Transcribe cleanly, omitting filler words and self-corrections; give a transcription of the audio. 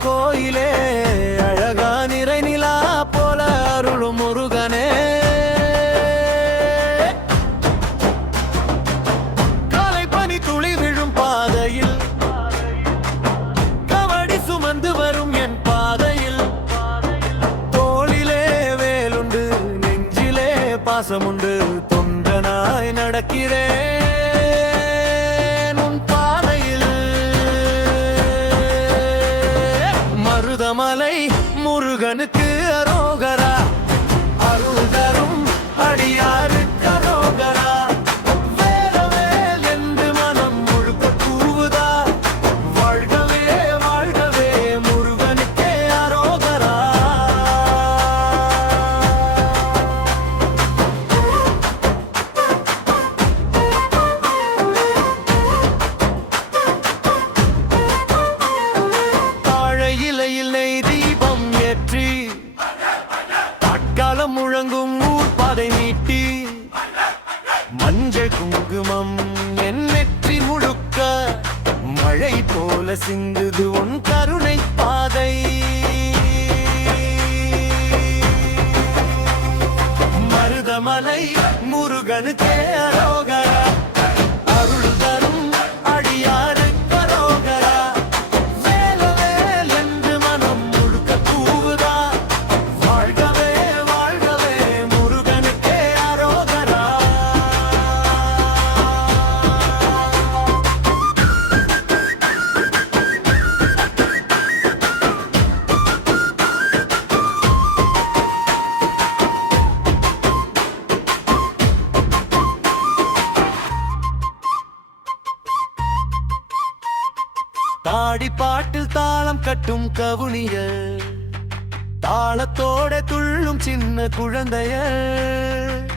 கோயிலே அழகா நிறை நிலா போல அருளும் முருகனே. காலை பனி துளி விழும் பாதையில் கவடி சுமந்து வரும் என் பாதையில் தோளிலே வேலுண்டு நெஞ்சிலே பாசமுண்டு தொண்டனாய் நடக்கிறேன் மலை முருகனுக்கு அரோகரா அருள் தரும் அடியாருக்கு அரோகரா. வேலவேல் என்று மனம் முழுக்க கூவுதா வாழ்கவே வாழ்கவே முருகனுக்கே அரோகரா. தாழை இலையில் நெய்தி காலம் முழங்கும் ஊர் பாதை நீட்டி மஞ்சள் குங்குமம் என் நெற்றி முழுக்க மழை போல சிந்துது உன் கருணை பாதை. மருதமலை முருகனுக்கே அரோகரா அருள் தரும் அடியாருக்கு அரோகரா. வேலவேல் என்று மனம் முழுக்க கூவுதா வாழ்கவே தாடி பாட்டில் தாளம் கட்டும் கவுனியர் தாளத்தோட துள்ளும் சின்ன குழந்தையர்